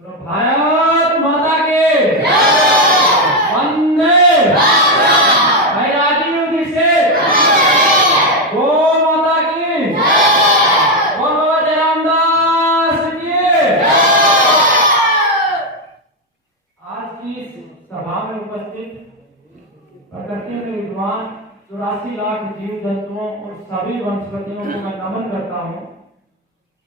भारत माता के वंदे राजीव जी से गो माता की बोलो जय रामदास की। आज की सभा में उपस्थित प्रकृति के विद्वान 84 लाख जीव जंतुओं और सभी वनस्पतियों को मैं नमन करता हूँ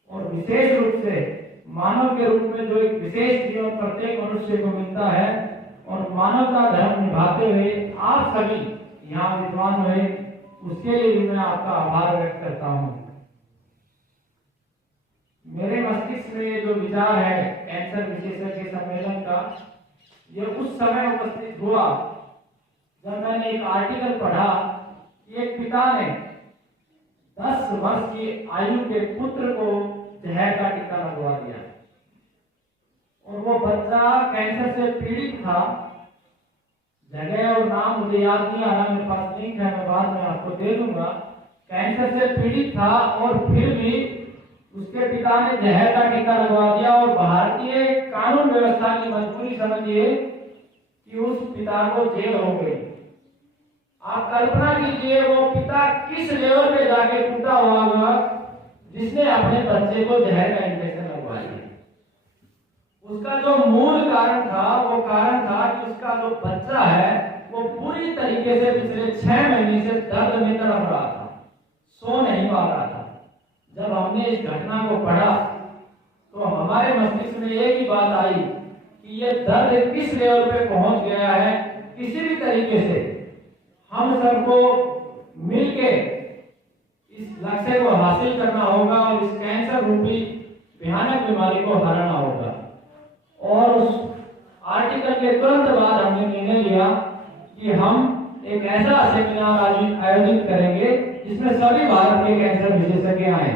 और विशेष रूप से मानव के रूप में जो एक विशेष जीवन प्रत्येक मनुष्य को मिलता है और मानव का धर्म निभाते हुए आप सभी यहाँ विद्वान हुए, उसके लिए भी मैं आपका आभार व्यक्त करता हूँ। मेरे मस्तिष्क में ये जो विचार है कैंसर विशेषज्ञ सम्मेलन का, ये उस समय उपस्थित हुआ जब मैंने एक आर्टिकल पढ़ा कि एक पिता ने 10 वर्ष की आयु के पुत्र को जहर का टीका लगवा दिया और वो बच्चा कैंसर से पीड़ित था। जगह और नाम मुझे याद नहीं आ रहा, मेरे पास लिंक है, मैं बाद में आपको दे दूंगा। कैंसर से पीड़ित था और फिर भी उसके पिता ने जहर का टीका लगवा दिया और भारतीय कानून व्यवस्था की मजबूरी समझिए कि उस पिता को जेल हो गई। आप कल्पना कीजिए वो पिता किस लेवल पे जाके टूटा हुआ होगा जिसने अपने बच्चे को जहर का इंजेक्शन लगवा दिया। उसका जो मूल कारण था वो कारण था कि उसका जो बच्चा है वो पूरी तरीके से पिछले 6 महीने से दर्द में तड़प रहा था, सो नहीं पा रहा था। जब हमने इस घटना को पढ़ा तो हमारे मस्तिष्क में एक ही बात आई कि ये दर्द किस लेवल पे पहुंच गया है। किसी भी तरीके से हम सबको मिलके इस लक्ष्य को हासिल करना होगा और इस कैंसर रूपी भयानक बीमारी को हराना होगा। और उस आर्टिकल के तुरंत बाद हमने निर्णय लिया कि हम एक ऐसा सेमिनार आयोजित करेंगे जिसमें सभी भारत के कैंसर विशेषज्ञ आए।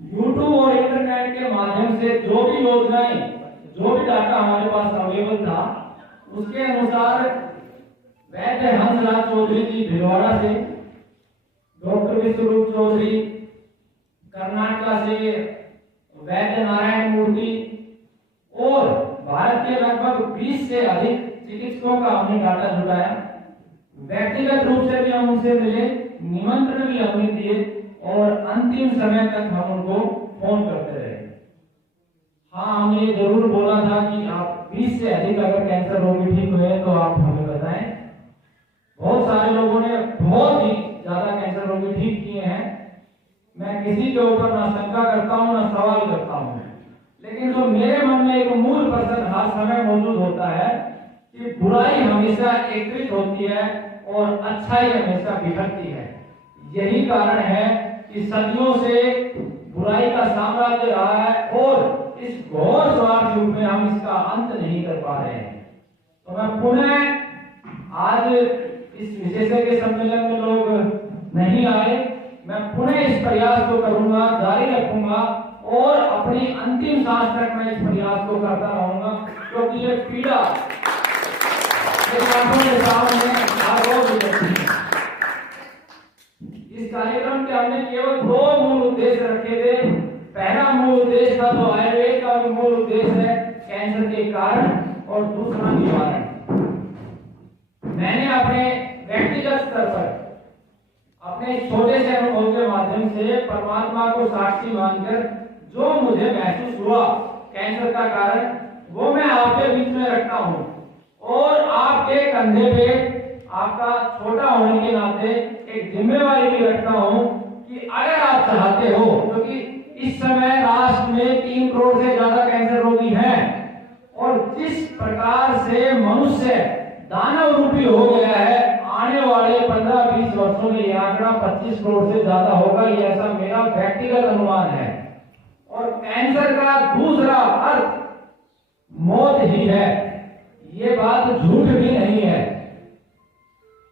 यूट्यूब और इंटरनेट के माध्यम से जो भी योजनाएं, जो भी डाटा हमारे पास अवेलेबल था, उसके अनुसार वैद्य हंसराज चौधरी जी भिलवाड़ा से, डॉक्टर विश्वरूप चौधरी कर्नाटक से, वैद्य नारायण मूर्ति और भारत के लगभग 20 से अधिक चिकित्सकों का हमने डाटा जुटाया। व्यक्तिगत रूप से भी हम उनसे मिले, निमंत्रण भी हमने दिए और अंतिम समय तक हम उनको फोन करते रहे। हाँ, हमने ये जरूर बोला था कि आप 20 से अधिक अगर कैंसर रोगी ठीक हुए तो आप हमें बताएं। बहुत सारे लोगों ने बहुत ही ज्यादा कैंसर रोगी ठीक किए हैं। मैं किसी के ऊपर ना शंका करता हूँ ना सवाल करता हूँ, लेकिन जो मेरे मन में एक मूल प्रश्न हर समय मौजूद होता है कि बुराई हमेशा एकत्रित होती है और अच्छाई हमेशा बिखरती है। यही कारण है कि सदियों से बुराई का साम्राज्य रहा है और इस घोर स्वार्थ युग में हम इसका अंत नहीं कर पा रहे हैं। तो मैं पुनः आज इस विशेषज्ञ सम्मेलन में लोग नहीं आए, मैं पुनः इस प्रयास को करूंगा, जारी रखूंगा और अपनी अंतिम सांस तक मैं इस प्रयास को करता रहूंगा, क्योंकि ये पीड़ा आंखों के सामने हर रोज उभरती है। इस कार्यक्रम के हमने केवल 2 मूल उद्देश्य रखे थे। पहला मूल उद्देश्य था तो आयुर्वेद का मूल उद्देश्य है कैंसर के कारण और दूसरा निवारण। मैंने अपने व्यक्तिगत स्तर पर अपने छोटे से अनुभव के माध्यम से परमात्मा को साक्षी मानकर जो मुझे महसूस हुआ कैंसर का कारण, वो मैं आपके बीच में रखता हूँ और आपके कंधे पे आपका छोटा होने के नाते एक जिम्मेवारी भी रखता हूँ कि अगर आप चाहते हो, क्योंकि इस समय राष्ट्र में 3 करोड़ से ज्यादा कैंसर रोगी हैं और जिस प्रकार से मनुष्य दानव रूपी हो गया है, आने वाले 15-20 वर्षों में यह आंकड़ा 25 करोड़ से ज्यादा होगा, ये ऐसा मेरा व्यक्तिगत अनुमान है। और कैंसर का दूसरा अर्थ मौत ही है, ये बात झूठ भी नहीं है।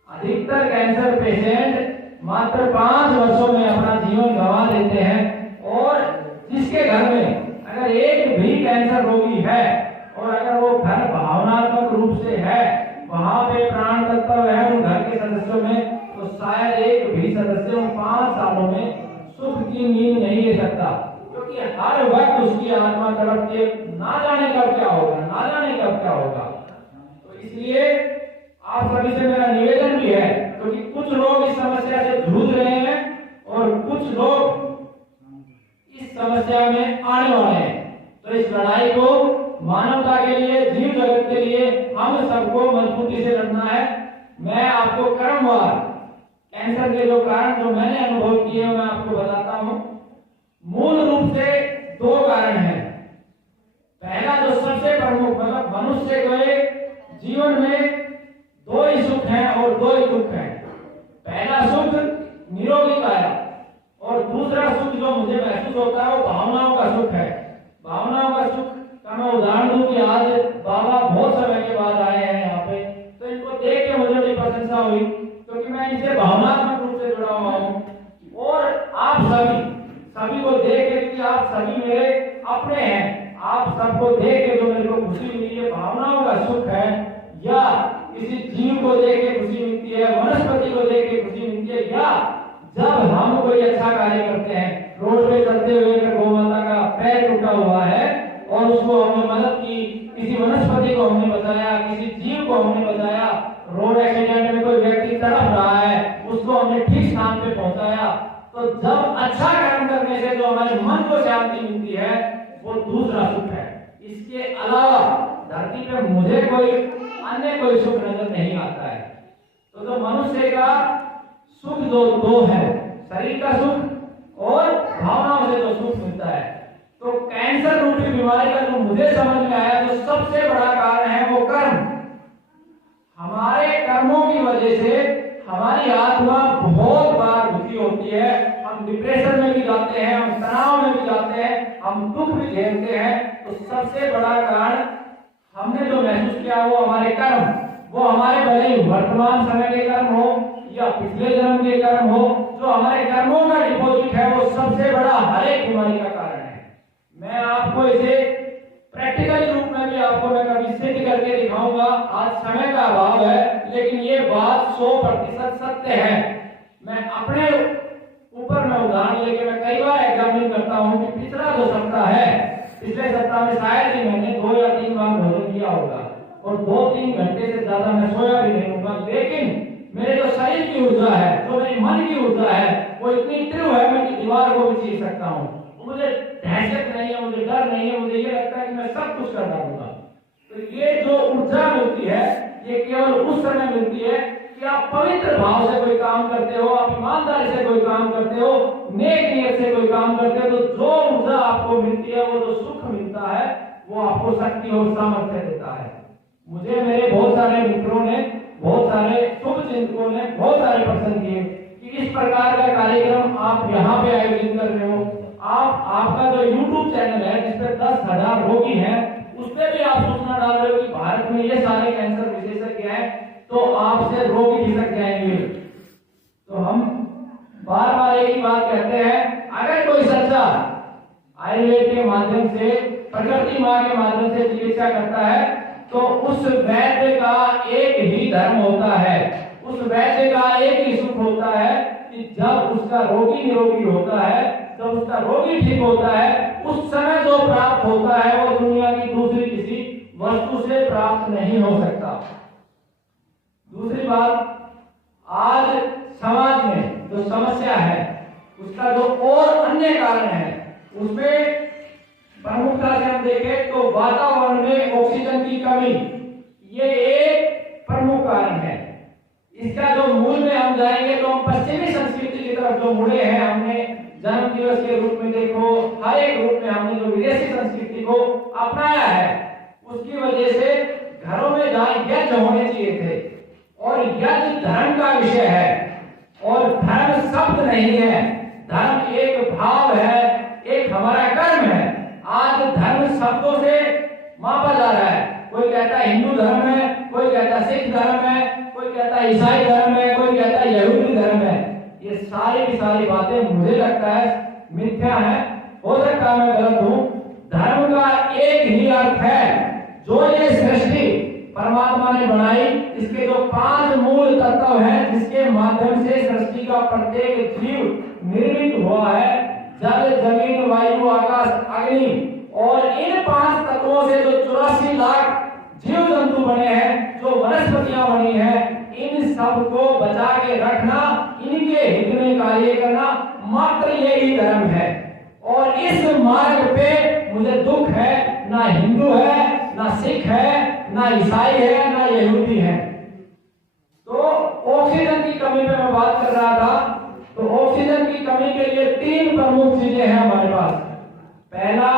अधिकतर कैंसर पेशेंट मात्र 5 वर्षों में अपना जीवन गंवा देते हैं और जिसके घर में अगर एक भी कैंसर रोगी है और अगर वो घर भावनात्मक रूप से है, वहां पे प्राण तत्व है उन घर के सदस्यों में, तो शायद एक भी सदस्य उन 5 सालों में सुख की नींद नहीं ले सकता। क्योंकि हर वक्त उसकी आत्मा तड़पती है, ना जाने कब क्या होगा, ना जाने कब क्या होगा। तो इसलिए आप सभी से मेरा निवेदन भी है, क्योंकि कुछ लोग इस समस्या से जूझ रहे हैं और कुछ लोग इस समस्या में आने वाले हैं। तो इस लड़ाई को मानवता के लिए, जीव जगत के लिए हम सबको मजबूती से लड़ना है। मैं आपको क्रमवार कैंसर के जो कारण जो मैंने अनुभव किए मैं आपको बताता हूं। मूल रूप से दो कारण हैं। पहला जो सबसे प्रमुख, मतलब मनुष्य के जीवन में दो ही सुख हैं और दो ही दुख हैं। पहला सुख निरोगी काया और दूसरा सुख जो मुझे महसूस होता है वो भावनाओं का सुख है। भावनाओं का सुख का मैं उदाहरण दूं कि आज बाबा बहुत समय के बाद आए हैं यहाँ पे, तो इनको देख के मुझे बड़ी प्रशंसा हुई, क्योंकि मैं इनसे भावनात्मक रूप से जुड़ा हुआ हूँ। और आप सभी को देख के, क्योंकि आप सभी मेरे अपने हैं, आप सबको देख के जो मेरे को खुशी मिली है, भावनाओं का सुख है, या किसी जीव को देख के खुशी मिलती है, वनस्पति को देख के खुशी मिलती है, या जब हम कोई अच्छा कार्य करते हैं, रोड पे चलते हुए गौ माता का पैर टूटा हुआ है और उसको हमने मदद की, किसी वनस्पति को हमने बचाया, किसी जीव को हमने बचाया, रोड एक्सीडेंट में कोई व्यक्ति तड़प रहा है उसको हमने ठीक स्थान पे पहुंचाया, तो जब अच्छा कर्म करने से जो हमारे मन को शांति मिलती है वो दूसरा सुख है। इसके अलावा धरती पे मुझे कोई अन्य कोई सुख नजर नहीं आता है। तो जो मनुष्य का सुख जो दो है, शरीर का सुख और भावनाओं से जो सुख मिलता है, तो कैंसर रूपी बीमारी का जो मुझे समझ में आया तो सबसे बड़ा कारण है वो कर्म। हमारे कर्मों की वजह से हमारी आत्मा बहुत बार दुखी होती है, हम डिप्रेशन में भी जाते हैं, हम तनाव में भी जाते हैं, हम दुख भी झेलते हैं। तो सबसे बड़ा कारण हमने जो महसूस किया वो हमारे कर्म, वो हमारे भले ही वर्तमान समय के कर्म हो या पिछले जन्म के कर्म हो, जो हमारे कर्मों का डिपॉजिट है वो सबसे बड़ा हर एक बीमारी का कारण है। मैं आपको इसे प्रैक्टिकल रूप में भी आपको मैं कभी सिद्ध करके दिखाऊंगा, आज समय का अभाव है, लेकिन ये बात 100% सत्य है। मैं अपने ऊपर में उदाहरण लेके मैं कई बार एग्जामिन करता हूँ कि पिछला जो सप्ताह है, पिछले सप्ताह में शायद ही मैंने 2 या 3 बार भोजन किया होगा और 2-3 घंटे से ज्यादा मैं सोया भी नहीं होगा, लेकिन मेरे जो शरीर की ऊर्जा है, जो मेरी मन की ऊर्जा है, वो इतनी तीव्र है मैं दीवार को भी चीर सकता हूँ। मुझे दहशत नहीं है, मुझे डर नहीं है, मुझे ये लगता है कि मैं सब कुछ कर डालूंगा। तो ये जो ऊर्जा मिलती है ये केवल उस समय मिलती है कि आप पवित्र भाव से कोई काम करते हो, आप ईमानदारी से कोई काम करते हो, नेक नियत से कोई काम करते हो, तो जो ऊर्जा आपको मिलती है, वो जो सुख मिलता है, वो आपको शक्ति और सामर्थ्य देता है। मुझे मेरे बहुत सारे मित्रों ने, बहुत सारे शुभ चिंतकों ने बहुत सारे प्रश्न किए कि इस प्रकार का कार्यक्रम आप यहाँ पे आयोजित कर रहे हो, आपका जो YouTube चैनल है जिसपे 10,000 रोगी हैं, उसपे भी आप सूचना डाल रहे हो कि भारत में ये सारे कैंसर विशेषज्ञ हैं, तो आपसे रोगी खिसक जाएंगे। तो हम बार बार एक ही बात कहते हैं, अगर कोई सच्चा आयुर्वेद के माध्यम से, प्रकृति माँ के माध्यम से चिकित्सा करता है, तो उस वैद्य का एक ही धर्म होता है, उस वैद्य का एक ही सुख होता है कि जब उसका रोगी निरोगी होता है, जब उसका रोगी ठीक होता है, उस समय जो प्राप्त होता है वो दुनिया की दूसरी किसी वस्तु से प्राप्त नहीं हो सकता। दूसरी बात, आज समाज में जो समस्या है उसका जो और अन्य कारण है, उसमें प्रमुखता से हम देखें तो वातावरण में ऑक्सीजन की कमी, ये एक प्रमुख कारण है। इसका जो मूल में हम जाएंगे तो हम पश्चिमी संस्कृति की तरफ जो मुड़े हैं, हमने जन्म दिवस के रूप में देखो, हर एक रूप में हमने जो विदेशी संस्कृति को अपनाया है, उसकी वजह से घरों में जहाँ यज्ञ होने चाहिए थे, और यज्ञ धर्म का विषय है और धर्म शब्द नहीं है, धर्म एक भाव है, एक हमारा कर्म है। आज धर्म शब्दों से मापा जा रहा है, कोई कहता है हिंदू धर्म है, कोई कहता है सिख धर्म है, कोई कहता है ईसाई धर्म है, कोई कहता है यहूदी धर्म है। ये सारी की सारी बातें मुझे लगता है मिथ्या है, हो सकता है मैं गलत हूं। धर्म का एक ही अर्थ है, जो ये सृष्टि परमात्मा ने बनाई, इसके जो 5 मूल तत्व हैं जिसके माध्यम से सृष्टि का प्रत्येक जीव निर्मित हुआ है, जल, जमीन, वायु, आकाश, अग्नि और इन 5 तत्वों से जो 84 लाख जीव जंतु बने हैं, जो वनस्पतियां बनी हैं, इन सब को बचा के रखना, इनके हित में कार्य करना, मात्र यही धर्म है। और इस मार्ग पे मुझे दुख है, ना हिंदू है, ना सिख है, ना ईसाई है, ना यहूदी है। तो ऑक्सीजन की कमी पे मैं बात कर रहा था। तो ऑक्सीजन की कमी के लिए 3 प्रमुख चीजें हैं हमारे पास। पहला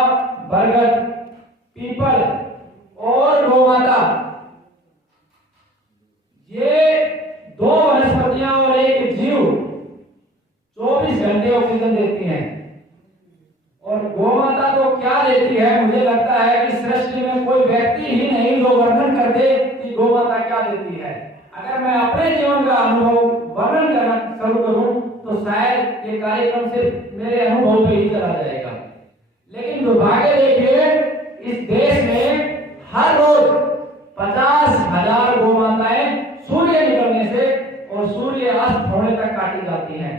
बरगद, पीपल और गौमाता। ये 2 वनस्पतियां और एक जीव 24 घंटे ऑक्सीजन देती हैं। और गौमाता तो क्या देती है, मुझे लगता है कि सृष्टि में कोई व्यक्ति ही नहीं जो वर्णन कर दे कि गौमाता क्या देती है। अगर मैं अपने जीवन का अनुभव वर्णन करना शुरू करूं तो शायद ये कार्यक्रम सिर्फ मेरे अनुभव पे ही चला जाएगा। लेकिन दुर्भाग्य देखिए, इस देश में हर रोज 50,000 गौमाताएं सूर्य निकलने से और सूर्य अस्त होने तक काटी जाती हैं।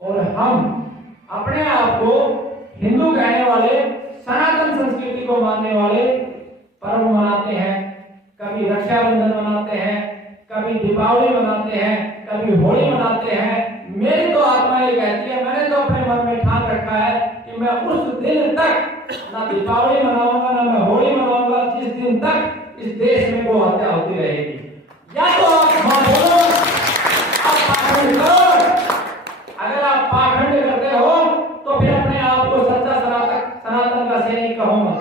और हम अपने आप को हिंदू कहने वाले, सनातन संस्कृति को मानने वाले पर्व मनाते हैं। कभी रक्षाबंधन मनाते हैं, कभी दीपावली मनाते हैं, कभी होली मनाते हैं। मेरी तो आत्मा ये कहती है, मैंने तो अपने मन में ठान रखा है कि मैं उस दिन तक ना दीपावली मनाऊंगा, ना मैं होली मनाऊंगा, जिस दिन तक इस देश में वो हत्या होती रहेगी। या तो आप बोलो, आप पाखंड करो। अगर आप पाखंड करते हो तो फिर अपने आप को सच्चा सनातन का सैनिक कहो मत।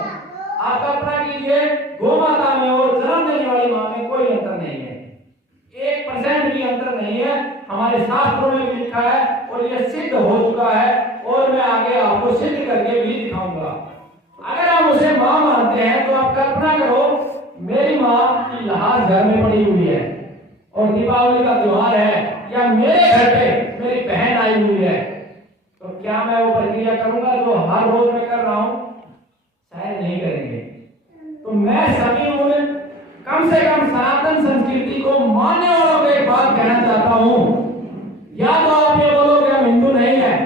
आप कल्पना कीजिए, गौमाता में और जन्म देने वाली मां में कोई अंतर नहीं है, 1% भी अंतर नहीं है। हमारे शास्त्रों में भी लिखा है और यह सिद्ध हो चुका है, और मैं आगे आपको सिद्ध करके भी दिखाऊंगा। अगर आप उसे मां मानते हैं तो आप कल्पना करो, मेरी मां की लाश घर में पड़ी हुई है और दीपावली का त्योहार है, या मेरे घर पे मेरी बहन आई हुई है, तो क्या मैं वो प्रक्रिया करूंगा जो हर रोज मैं कर रहा हूं? शायद नहीं करेंगे। तो मैं सभी उन कम से कम सनातन संस्कृति को मानने वालों को एक बात कहना चाहता हूं, या तो आप ये बोलोगे हम हिंदू नहीं है,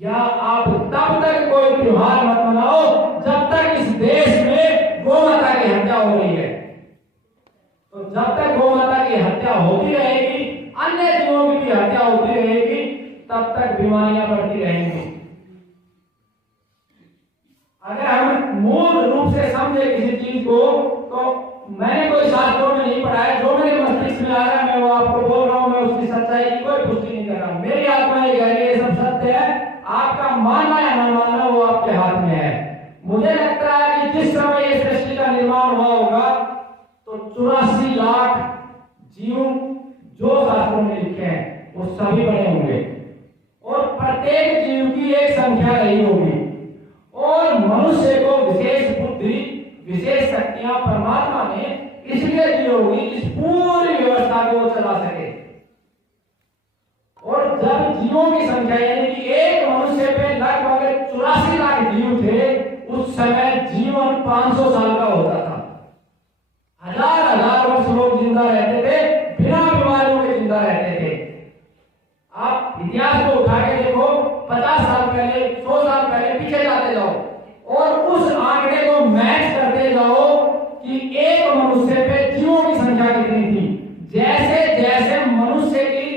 या आप तब तक कोई त्योहार मत मनाओ जब तक इस देश में गौमाता की हत्या हो रही है। तो जब तक गौमाता की हत्या होती रहेगी, अन्य जीवों की भी हत्या होती रहेगी, तब तक बीमारियां बढ़ती रहेंगी। अगर हम मूल रूप से समझे किसी चीज को, तो मैंने कोई शास्त्रों में नहीं पढ़ा है, जो मेरे मस्तिष्क में आ रहा है मैं वो आपको बोल रहा हूं। मैं उसकी सच्चाई की कोई पुष्टि नहीं कर रहा। मेरी आत्मा ये कह रही है ये सब सत्य है, आपका मानना या न मानना वो आपके हाथ में है। मुझे लगता है कि जिस समय ये सृष्टि का निर्माण हुआ होगा तो 84 लाख जीव जो शास्त्रों में लिखे हैं वो सभी बने होंगे, और प्रत्येक जीव की एक संख्या रही होगी, और मनुष्य को विशेष बुद्धि, विशेष शक्तियां परमात्मा ने इसलिए दी होगी इस पूरी व्यवस्था को चला सके। और जब जीवों की संख्या यानी कि एक मनुष्य पे लगभग 84 लाख जीव थे, उस समय जीवन 500 साल का होता था। हजार वर्ष लोग जिंदा रहते थे, बिना बीमारियों के जिंदा रहते थे। आप इतिहास को उठा के देखो, 50 साल पहले, 100 साल पहले पीछे जाते जाओ और उस आंकड़े को मैच करते जाओ कि एक मनुष्य पे जीवों की संख्या कितनी थी। जैसे जैसे मनुष्य की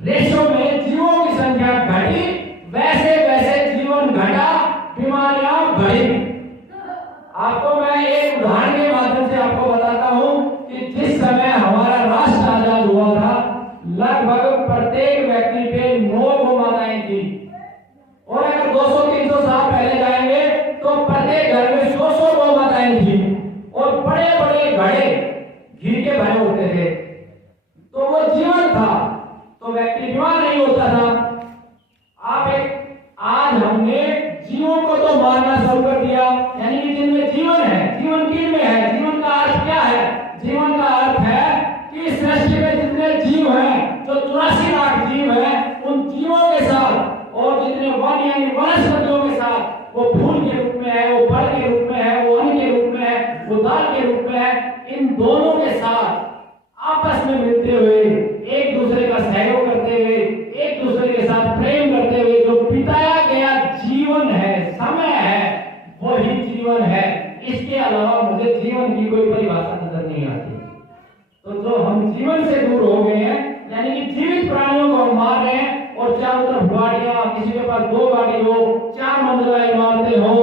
रेशो में जीवों की संख्या घटी, वैसे वैसे जीवन घटा, बीमारियां बढ़ी। आपको मैं एक उदाहरण के माध्यम से आपको बताता हूं कि जिस समय हमारा राष्ट्र आजाद हुआ था, लगभग प्रत्येक व्यक्ति पे 9 गौमाताएं थी, और अगर 200-300 साल पहले जाएंगे तो प्रत्येक घर में 100 गौमाताएं थी, और बड़े बड़े घड़े घी के भरे होते थे। तो वो जीवन था, तो व्यक्ति बीमार नहीं होता था। आज हमने जीवों को तो मारना शुरू कर दिया, यानी कि जिनमें जीवन है, जीवन किन में है? जीवन का अर्थ क्या है? जीवन का अर्थ है कि सृष्टि में जितने जीव हैं, जो 84 लाख जीव हैं, उन जीवों के साथ और जितने वन यानी वनस्पतियों के साथ, वो फूल के रूप में है, वो फल के रूप में है, वो अन्न के रूप में है, वो दाल के रूप में है, इन दोनों के साथ आपस में मिलते हुए, एक दूसरे का सहयोग करते हुए, एक दूसरे के साथ प्रेम अलावा मुझे जीवन की कोई परिभाषा नजर नहीं आती। तो जो हम जीवन से दूर हो गए हैं, यानी कि जीवित प्राणियों को हम मार रहे हैं और चारों तरफ गाड़ियां, किसी के पास 2 गाड़ी हो, 4 मंजिला इमारतें हो,